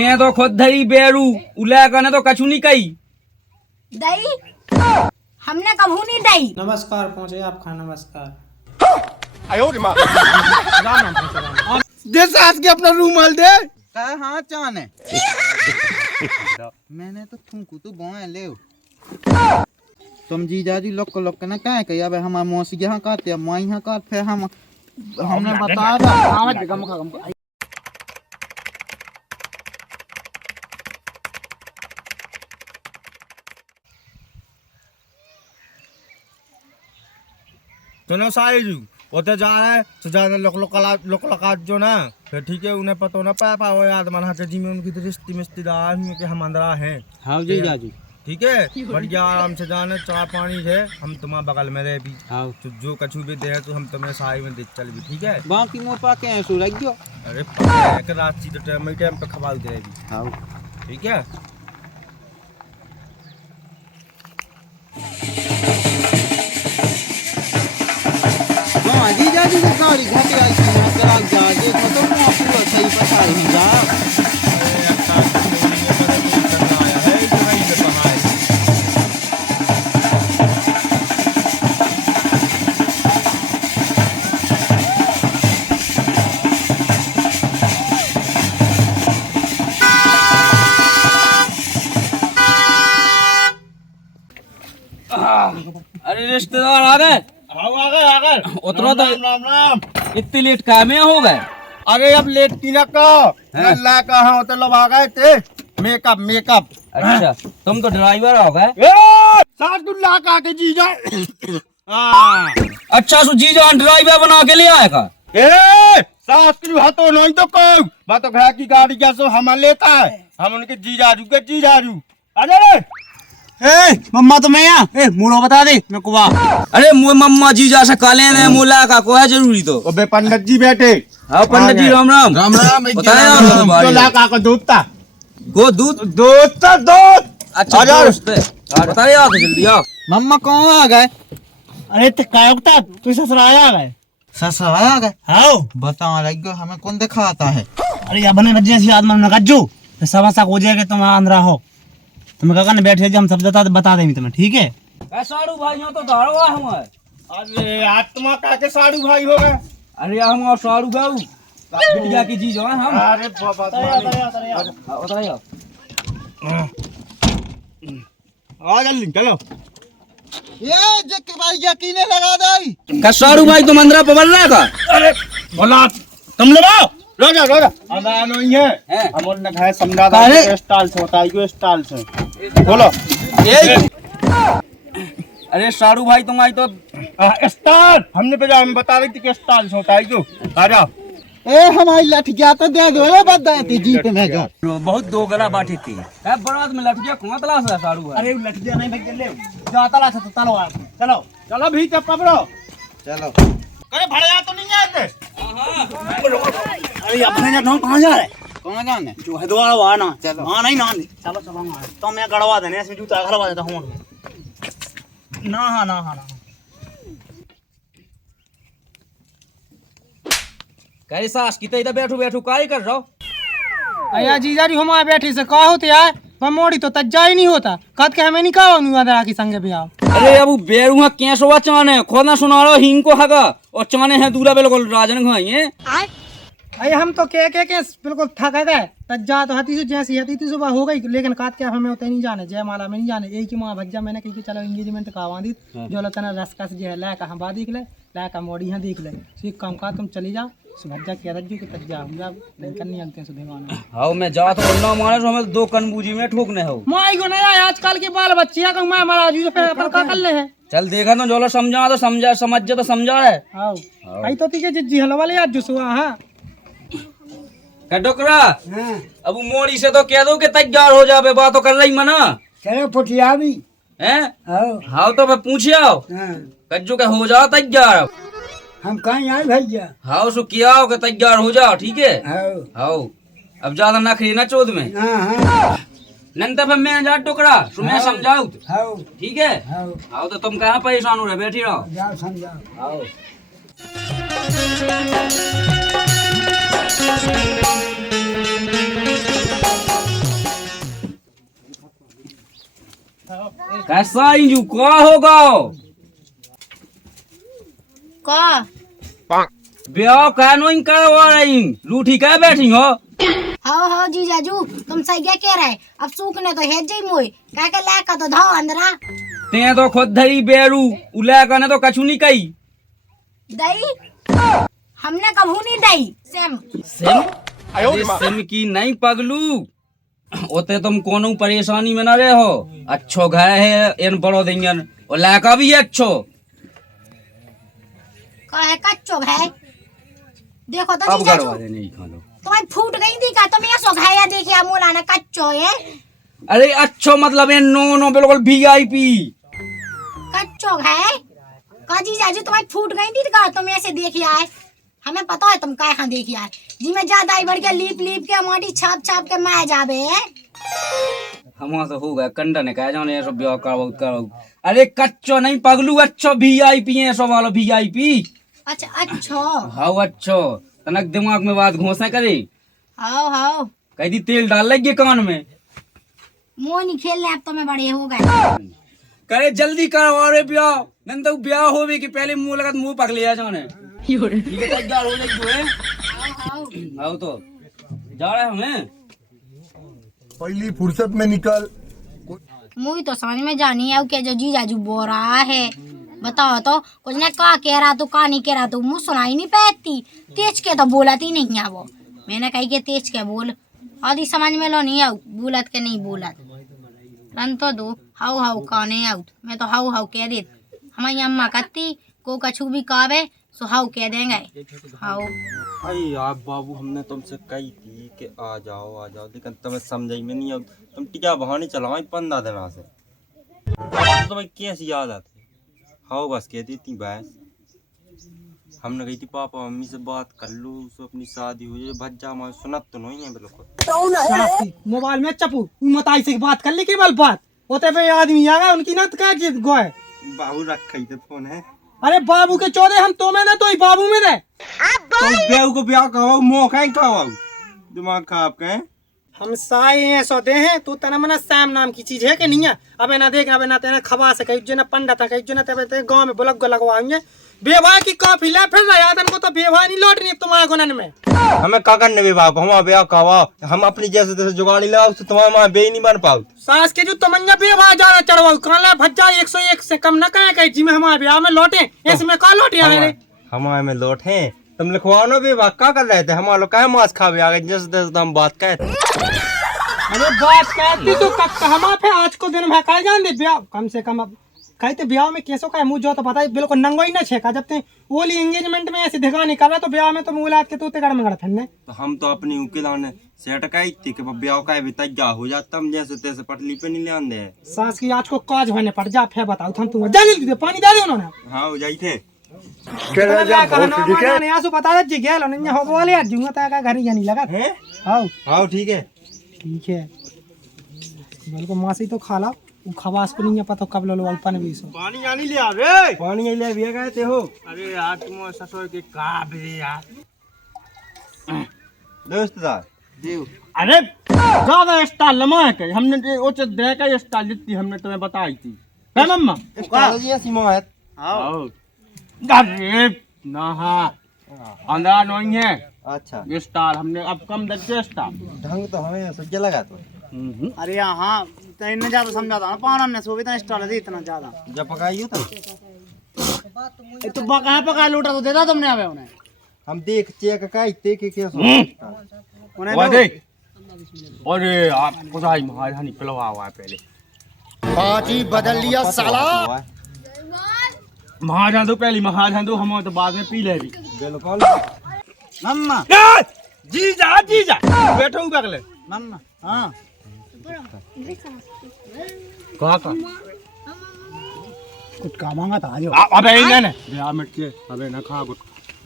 ते तो खुद धरी बेरू उला कने तो कछु नहीं कही दही हमने कभू नहीं दही। नमस्कार पहुंचे आपका नमस्कार। दे सास के अपना रूमाल दे। हाँ चान है मैंने तो थूकू तो बोए ले तुम जीजा जी लोक ना कहे कही अब हम मौसी यहाँ काटते माँ यहाँ काट फिर हमने बताया था। सुनो साहिजू उधर जा रहा है तो जाने लोक जो ना फिर ठीक है उन्हें पता ना पाया पाओ याद मना के जी में उनकी रिश्तेदार के हम अंदर हैं। हाँ जी जाजू ठीक है बढ़िया आराम से जाने चाय पानी है हम तुम्हारे बगल में रहे भी। हाँ तो जो कछु भी दे तो हम तुम्हें साई में देख चल भी ठीक है। बाकी मुँह पा के सो रख दो। अरे रात सी टाइम पे खबाल दे भी। हाँ ठीक है। जीजा जी की गाड़ी घटे आई थी करा जा जो तो मुँह पूरा सही बता रही जा। अरे रिश्तेदार आ गए। आ गए उतरो तो राम राम। इतनी लेट काम हो गए। अरे अब लेट की ना अल्लाह का हाँ तो लोग आ गए थे मेकअप। अच्छा तुम तो ड्राइवर हो गए। सादुल्लाह का के जीजा। अच्छा सो जीजा ड्राइवर बना के ले आएगा। सास हाथों नहीं तो कहूँ बातों घर की गाड़ी क्या सो हम लेता है हम उनके जीजाजू अरे मम्मा तो मैं यहाँ मुड़ो बता दे मैं कुआ। अरे मुँह मम्मा जीजा से काले ने मुला का को है जरूरी तो। अबे पंडित जी बैठे। हाँ पंडित जी राम राम। राम राम बताया का दूध था गो दूध दूध। अच्छा बताइए आप जल्दी आओ। मम्मा कहाँ आ गए। अरे तो कायोक्ता तू ससुराल आ गए। ससुराल आ गए। हाँ बताओ लग गयो हमें कौन दिखाता है। अरे अब बने बच्चे ऐसी आदमी न गज्जू तो सब सा हो जाएगा तुम अंदर हो तुम काका ने बैठे हम सब बता देंगे तुम्हें ठीक है। साड़ू भाइयों तो धारवा हमारे। अरे आत्मा का के साड़ू भाई हो गए। अरे हम साड़ू बाबू बिटिया की जी जो है हम। अरे बाबा बताइए आ जल्दी चलो। ये जक भाई यकीने लगा दई का साड़ू भाई तुम अंदर पबल रहा का। अरे बोला तुम लोग रोजा अदा नहीं है हम उन्हें कहा समझा था स्टाइल से होता है क्यों स्टाइल से बोलो। अरे साड़ू भाई तुम आई तो स्टाइल हमने पे हम बता रही थी कि स्टाइल से होता है क्यों आ जाओ। ए हमारी लठिया तो दे दो रे बदाई थी जीत में जो बहुत दो गला बाटी थी। बरात में लठिया कौन तलाश है साड़ू भाई। अरे लठिया नहीं भाई ले जा तलाश तो चलो चलो चलो भी तब पकड़ो चलो। अरे भड़िया तो नहीं आते। अरे अपने जा कहाँ जा रहे कहाँ जाने जो है दोबारा वहाँ ना चलो। वहाँ नहीं ना चलो चलो तो मैं गड़वा देने इसमें जूता गड़वा देता हूँ ना कह सास की इधर बैठू काय कर रहा हो। अया जीजा जी हमारे बैठे से कहा होते यार पर मोड़ी तो तज्जा ही नहीं होता कद के हमें नहीं कहा की संगे भी आओ। अरे अब बेरू कैसो हुआ चाने खोदना सुना रहा हिंग को हगा और चाने हैं दूरा बिल्कुल राजन खाइए। अरे हम तो के बिल्कुल थक गए तज्जा तो हती जैसी हती थी सुबह हो गई लेकिन काट के हमें होते नहीं जाने जय माला में नहीं जाने एक ही माँ भज्जा मैंने कही चलो एंगेजमेंट का दी जो लतना रस कस जो है ला का हम देख ले ला का मोड़ी यहाँ देख ले सीख काम का तुम चली जाओ भज्जा क्या रज्जू की तज्जा हम जा नहीं करनी अंते से दीवाना। हां मैं जा तो बोलना माने तो हमें दो कनबूजी में ठोकने हो। माई को नहीं आजकल के बाल बच्चियां का मैं हमारा जू पे अपन का कर ले है। चल देखा तो जोलो समझा तो समझ तो समझा है। हां आई तो तीके जिज्जी हलवा ले आज जुसवा हां डोकरा अब मोड़ी से तो कह दो कि तैयार हो जावे बात तो कर रही मना चलो पुटिया भी हैं। हां तो मैं पूछियो कज्जू के हो जाओ तैयार हम कहीं आए भैया। हाँ सो किया हो के तैयार हो जाओ ठीक है। हाँ अब ज्यादा नखरी ना चोद में नंतर फिर मैं जा टुकड़ा तुम्हें समझाऊ ठीक है। हाँ तो तुम कहाँ परेशान हो रहे बैठी रहो जाओ समझाओ। आओ कैसा इंजू क्या होगा का ब्याह का नहीं करवा रही रूठी क्या बैठी हो हाँ जीजाजू तुम सही क्या कह रहे अब सूखने तो है जी मोय क्या के लाका तो धाओ अंदरा ते तो खुद धरी बेरू उला का ने तो कछु नहीं कही दई हमने कभू नहीं दई सेम सिम की नहीं पगलू ओते तुम कोनो परेशानी में ना रहे हो अच्छो घाय है इन बड़ो दिन और लाका भी है अच्छो कहे कच्चो है देखो तो अब जीजाजू करवा दे नहीं खालो तुम्हारी फूट गई थी का तुम ऐसो घाया देखिए मोला ना कच्चो है अरे अच्छो मतलब है नो बिल्कुल वीआईपी कच्चो है का जीजाजू तुम्हारी फूट गई थी का तुम ऐसे देखिए आए हमें पता है तुम काय देखिए आए जी में ज्यादा ही बढ़ के लीप के माटी छाप के मैं जाबे हम तो हो गए कंडा ने कहा जाने सब ब्याह करो अरे कच्चो नहीं पगलू अच्छो वीआईपी है सब वाला वीआईपी अच्छा अच्छो हाँ अच्छो तनक दिमाग में बात घोषणा करे हाँ कह दी तेल डाल लगे कान में मोह नहीं खेलने अब तो मैं बड़े हो गए करे जल्दी करो और ब्याह नहीं तो ब्याह होवे कि पहले मुंह लगा मुंह पक लिया जाने ठीक है तैयार हो जाए जो है आओ तो जा रहे हमें पहली फुर्सत में निकल मुझे तो समझ में जानी है क्या जो जीजाजू बोल रहा है बताओ तो कुछ ने का कह रहा तू का नहीं कह रहा तू मुँह सुनाई नहीं पाती तेज के तो बोलती नहीं है वो मैंने कही के तेज के बोल आदि समझ में लो नहीं आऊ बोलत के नहीं बोलत रन तो दो हाउ का नहीं आउट मैं तो हाउ कह दे हमारी अम्मा कहती को कछु भी कावे सो हाउ कह देंगे हाउ अरे यार बाबू हमने तुमसे कही थी कि आ जाओ लेकिन तुम्हें समझ में नहीं अब तुम टिका बहाने चलाओ 15 दिन से तुम्हें कैसी याद आती हाँ बस कह देती बस हमने कही थी पापा मम्मी से बात कर लो सो अपनी शादी हो जाए भज्जा हमारे सुनत तो नहीं है बिल्कुल मोबाइल में चपू मताई से बात कर ली केवल बात होते पे आदमी आ गया उनकी ना क्या की गोए बाबू रखा थे फोन है अरे बाबू के चौदह हम तो में ना तो ही बाबू में दे तो बेव को ब्याह कहो मौका ही कहो दिमाग खराब कहे हम साए हैं सौदे हैं तू तना मना सैम नाम की चीज है कि नहीं है अबे ना देख अबे ना तेने खबा से कहीं जो ना पंडित कहीं जो ना तेरे गांव में बुलक लगवाएंगे बेवा की कॉफी ले फिर यादन को तो बेवा नहीं लौटनी तुम्हारे गुनन में हमें का करने विवाह को हमारा ब्याह कहो हम अपनी जैसे तैसे जुगाड़ी लगाओ तो तुम्हारे वहाँ बे नहीं बन पाओ सास के जो तमन्या बेवा जाना चढ़वाओ काला भज्जा 101 से कम न कहे कहीं जी में हमारे ब्याह में लौटे इसमें का लौटे मेरे हमारे में लौटे तुम लिखवाओ ना विवाह क्या कर रहे थे हमारे लोग कहे मांस खावे आ गए जैसे तैसे हम बात कहते अरे बात कहती तो हम पे आज को दिन में कह जान दे ब्याह कम से कम अब कहते ब्याह में कैसो का मुझे तो पता है बिल्कुल नंगो ही ना छेका जब ते ओली एंगेजमेंट में ऐसे दिखा नहीं कर रहा तो ब्याह में तो मुलाकात के तूते गड़ मगड़ फिरने तो हम तो अपनी उकेला ने सेट कही थी कि ब्याह का भी तैयार हो जाता हम जैसे तैसे पटली पे नहीं ले आंदे सास की आज को काज होने पड़ जा फे बताओ तुम जल्दी दे पानी दे दे उन्होंने हाँ हो जाई थे आंसू बता दे गेल नहीं हो बोले यार जूंगा ता घर ही जानी लगा हैं हां हाँ ठीक है बिल्कुल मासी तो खा ला वो खवास को नहीं पता कब लो अल्पन भी सो पानी जानी ले आ रे पानी ले भी गए थे हो अरे यार तुम ससुर के का बे यार दोस्तदार देव अरे ज्यादा स्टाइल लमा है के हमने वो दे का स्टाइल जितनी हमने तुम्हें बताई थी है मम्मा स्टाइल ये सीमा है आओ अरे ना हाँ अंदर नहीं है अच्छा स्टार हमने अब कम दर्जे स्टार ढंग तो हमें सज्जा लगा तो अरे हाँ तो इतना ज्यादा समझाता ना पान हमने सो इतना स्टाइल दे इतना ज्यादा जब पकाइयो तो तो कहाँ पका लूटा तो देता तुमने अबे उन्हें हम देख चेक काइते के क्या सो उन्हें वो देख अरे आप खुदाई महारानी पिलवा हुआ है पहले पार्टी बदल लिया साला महारान तो पहली महारान तो हम तो बाद में पी ले भी बिल्कुल मम्मा जी जा बैठो बगले मम्मा हाँ कहाँ का कुछ कामांगा था आयो अबे इन्हें ने ब्याह में के अबे ना खा गुट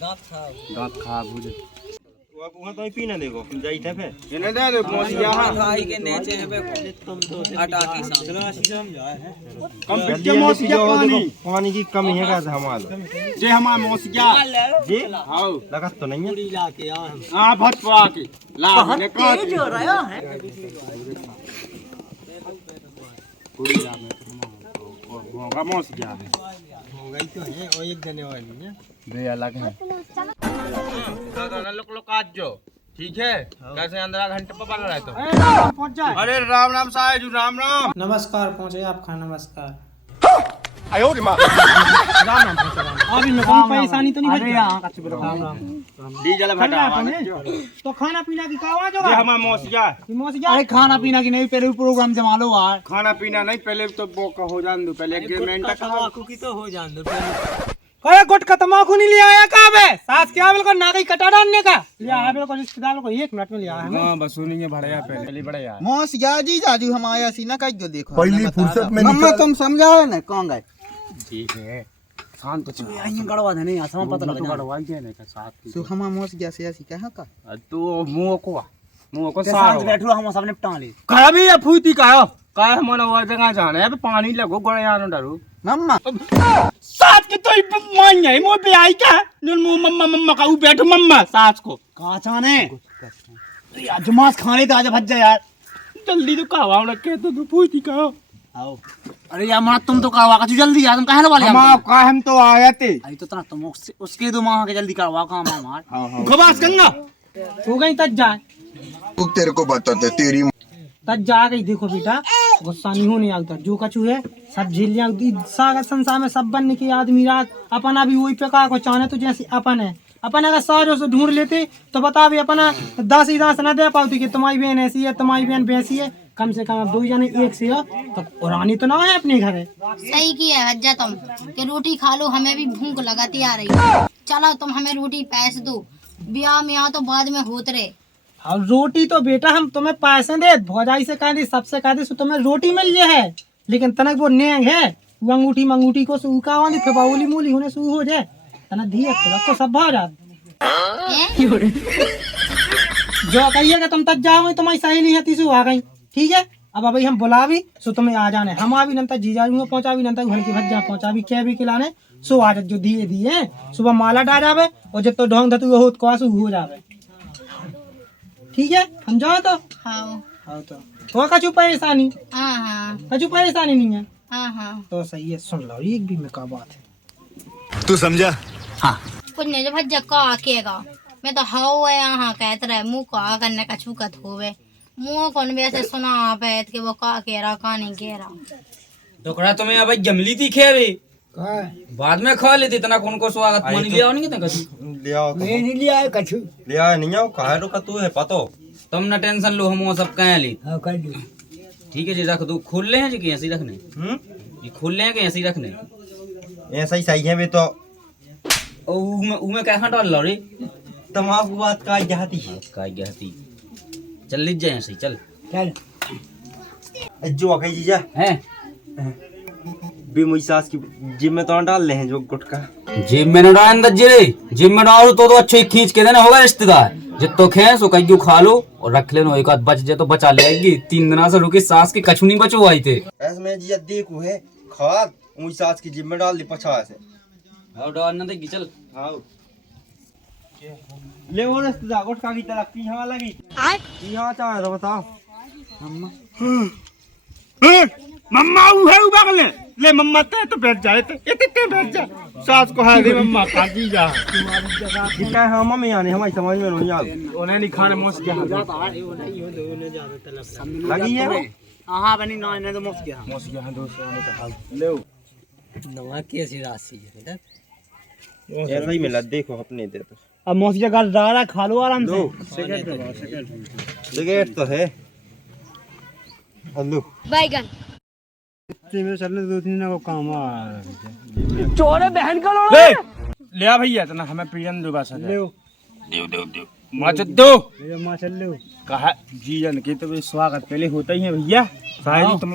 दांत खा बुझे वो अब वहां तो पीने देखो हम जाई थे फिर इन्हें दे दे पहुंच गया हां थाई के नीचे है पे तुम तो आटा की समझाए है कम पिक्चर मौसिया पानी की कमी है का हमारा जे हमारा मौसिया जी हां लगत तो नहीं है लाके हां भटवा के ला ने का तेज हो रहा है होगा मौस क्या है हो गई तो है और एक जने वाली है वे अलग है दादा लोग आज जो ठीक है कैसे अंदर घंटे पर बन रहा है तो पहुंच जाए। अरे राम राम साहेब राम राम नमस्कार पहुंचे आपका नमस्कार। आयो रे माँ अभी मैं कोई परेशानी तो नहीं है यहाँ राम राम डीजल तो खाना पीना की का आवाज होगा ये हमारा मौसिया अरे खाना पीना की नहीं पहले प्रोग्राम जमा लो यार। खाना पीना नहीं पहले तो वो का हो जान दो पहले एग्रीमेंट तंबाकू की तो हो जान दो अरे गुटखा तंबाकू नहीं लिया आया कहाँ पे सास क्या बिल्कुल ना कहीं कटा डालने का लिया है बिल्कुल रिश्तेदार को 1 मिनट में लिया है। हां बस सुनिए बढ़िया पहले बढ़िया मौस गया जी जाजू हम आया सी ना कह जो देखो पहली फुर्सत में मम्मा निकल तुम समझाओ ना कौन गए ठीक है शांत कुछ यहीं गड़वा देने यहाँ समय पता लग गड़वा देने का साथ सो हम मौस गया से ऐसी कहा का तो मुंह को शांत सारो बैठो हम सब निपटा ले कहा भी ये फूटी का हो काय मन वो जगह जाने अब पानी लगो गड़े आनो डरू मम्मा साथ के तो मान है मो पे आई क्या जो मम्मा मम्मा का बैठो मम्मा सास को कहाँ जाने यार जुमास खाने तो आज भज जा यार जल्दी तो कहवा रखे तो तू फूटी का आओ अरे यार मां तुम तो करवा का जल्दी यार तुम कहने वाले हम का हम तो आए थे आई तो तना तुम उसके दो मां के जल्दी करवा काम हमार खबास गंगा हो गई तक जा तू तेरे को बताते तेरी तक जा गई देखो बेटा गुस्सा नहीं होने आता जो कछु है सब झेल लिया सागर संसार में सब बनने के आदमी रात अपन अभी वही प्रकार को चाहने तो जैसे अपन है अपन अगर सारों से ढूंढ लेते तो बता भी अपना 10 ही 10 न दे पाती कि तुम्हारी बहन ऐसी है तुम्हारी बहन वैसी है कम से कम अब 2 जने एक से हो तो पुरानी तो ना है अपने घर है। सही किया है हज्जा तुम कि रोटी खा लो हमें भी भूख लगाती आ रही है। चलो तुम हमें रोटी पैसे दो ब्याह में तो बाद में होत रहे। और रोटी तो बेटा हम तुम्हें पैसे दे भौजाई से कह दी सबसे कह दी तुम्हें रोटी मिल गया है लेकिन तनक वो नेंग है वो अंगूठी मंगूठी को सूखा वाली फिर बाउली मूली होने शुरू हो जाए तना धीरे को सब भा जात जो कहिए कि तुम तक जाओ तुम्हारी सहेली है तीसू आ गई ठीक है। अब अभी हम बुला भी सो तुम्हें आ जाने हम अभी नंतर जीजा पहुंचा भी नंतर घर की भज्जा पहुंचा भी क्या भी खिलाने सो आ जो दिए दिए सुबह माला डाल जावे और जब तो ढोंग धतु हो तो हो जावे ठीक है हम जाओ तो हाँ तो कछु परेशानी हाँ कछु परेशानी नहीं है हाँ तो सही है सुन लो एक भी में का बात है तू समझा कुछ नहीं जब हज्जा का आकेगा मैं तो हाउ है यहाँ कहते रहे मुँह का करने का छुकत होवे मुँह कौन वैसे सुना बैठ के वो का कह रहा का नहीं कह रहा टुकड़ा तुम्हें अब जमली थी खेवे बाद में खा लेते इतना कौन को स्वागत मानी लिया नहीं कितना कछु लिया मैं नहीं लिया है कछु लिया नहीं आओ काहे रुका तू है पतो तुम ना टेंशन लो हम वो सब कहे ली हाँ कर दो ठीक है जी रख दो खोल ले हैं जी कि ऐसे ही रखने ये खोल ले हैं कि ऐसे ही रखने ऐसा ही सही है वे तो ओ मैं क्या डाल लो रे तमाकू बात का जाती है काय गहती चल लीज जाए ऐसे ही चल चल जो कही जीजा हैं बे मुई सास की जिम में तो डाल ले हैं जो गुटका जिम में न डाल अंदर जिरे जिम में डालो तो अच्छे खींच के देना होगा रिश्तेदार जितो खे सो कहीं खा लो और रख लेनो एक आध बच जाए तो बचा ले आएगी 3 दिन से रुकी सास की कछु नहीं बचो आई थे ऐसे में जीजा देखू है खाद मुई सास की जिम में डाल दी पछा से आओ डाल ना देगी चल आओ ले वो रिश्तेदार गुटका की तरफ की हां लगी यहां चाहे तो बताओ मम्मा ऊ है उबा ले मम्मा ते तो बैठ जाए ते इतने बैठ जा सास को है दे मम्मा खाती जा ठीक है हां मम्मी आने हमारी समझ में नहीं आ उन्हें नहीं खाने मोस क्या लगी है हां बनी ना ने तो मोस गया दोस्त आने का हाल ले नवा कैसी राशि है बेटा ऐसा ही मिला देखो अपने दे तो अब मोस जगह डाला खा लो आराम से सिगरेट तो है हेलो बैगन मेरे चलने 2-3 दिन को काम आ ले आ भैया इतना हमें पियन दो बस ले दो मत दो मेरे मां चल ले कहा जीजन के तो स्वागत पहले होता ही है भैया शायद तुम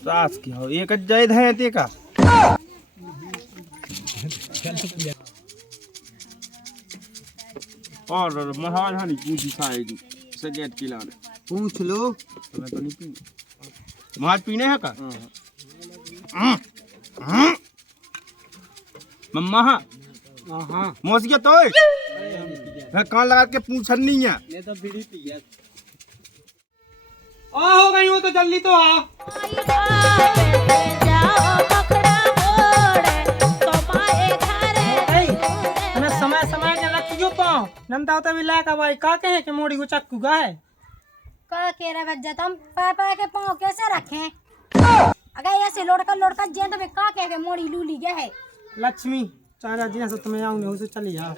सास की हो एक जायद है ते का और महाराज हनी पूछी शायद सिगरेट खिलाने पूछ लो मैं तो नहीं पी मार पीने है का मम्मा हां मौसिया तो है कान लगा के पूछन नहीं है ये तो बीड़ी पिया हो गई हो तो जल्दी तो आ। मैंने समय समय के रखियो पाओ नंदा होता भी लाका भाई का कहे कि मोड़ी को चक्कू का है का कह रहा बच्चा तुम पापा के पाँव कैसे रखें अगर ऐसे लोड़का जे तो का कह के मोड़ी लूली गया है। लक्ष्मी चाचा जी से तुम्हें आऊंगे उसे चली जा।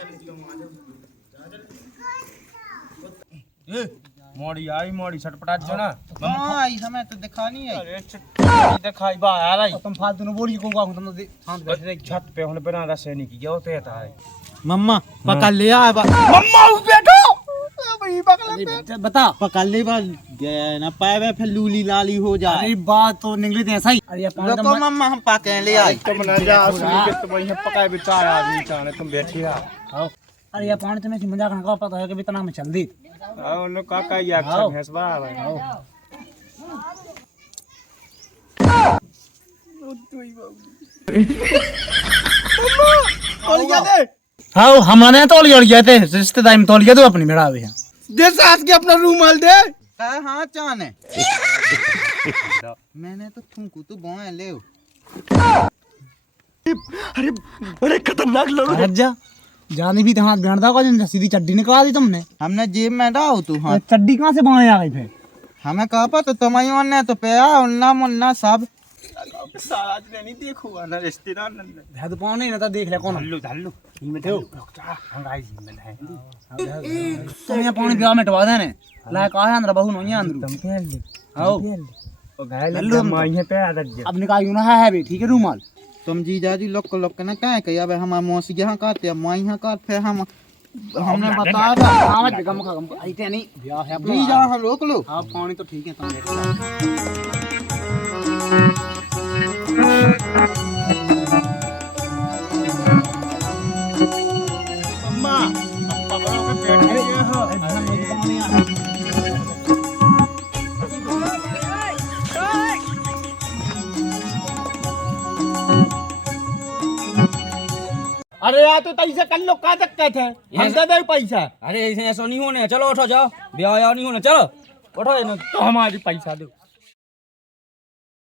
मोड़ी आई मोड़ी छटपटा जो ना कहाँ आई हमें तो दिखा नहीं आई। अरे दिखाई बा आ रही तुम फालतू न बोली को तुम तो शांत बैठे छत पे होने बना रहा सैनिक की क्या होते है मम्मा पकड़ लिया मम्मा बैठो बता पकड़ ले बा गया ना पाए फिर लूली लाली हो जाए। अरे बात तो निकली थी ऐसा ही। अरे ये पानी रुको मम्मा हम पाके ले आई। तुम ना जा सुनी के तुम यहां पकाए बेचारा आदमी चाहे तुम बैठी रहा अरे ये पानी तुम्हें मजाक ना पता है कि इतना में चल दी उन का का या अच्छा भैंसबा भाई तौलिया दे हाँ हमारे तौलिया गए थे रिश्तेदारी में तौलिया दो अपनी मेरा भी दे साथ के अपना रूमाल दे। हाँ चान है मैंने तो थूकू तो बोए ले अरे खतरनाक लोग जा जानी भी हाथ बैठता को सीधी चड्डी निकाल दी तुमने। हमने जेब में डाल तू हाँ चड्डी कहाँ से बाएं आ गई फिर हमें कहा पता तुम्हारी ने तो पे उन्ना मुन्ना सब सारा दिन नहीं देखूंगा ना रिश्तेदार है तो पानी नहीं था देख ले कौन धल्लू में थे हंगाई में है तुम ये पानी ब्याह में टवा देने लायक आया अंदर बहू नहीं अंदर तुम खेल ले आओ ओ घायल मां यहां पे आ गया अब निकाल ना है भी ठीक है रूमाल तुम जीजा जी लोग ना क्या कही अब हमारे मौसी यहाँ काटते माँ यहाँ काट फिर हमने बताया था। हाँ मैं गम खा ऐसे नहीं ब्याह है अपना जीजा हम रोक लो। हाँ पानी तो ठीक है तुम लेके अम्मा पकड़ो के बैठ गए हो अरे यार तो तैसे कर लो का दिक्कत है हम दे दे पैसा। अरे ऐसे ऐसा नहीं होने चलो उठो जाओ ब्याह नहीं होने चलो उठो तो हमारी पैसा दो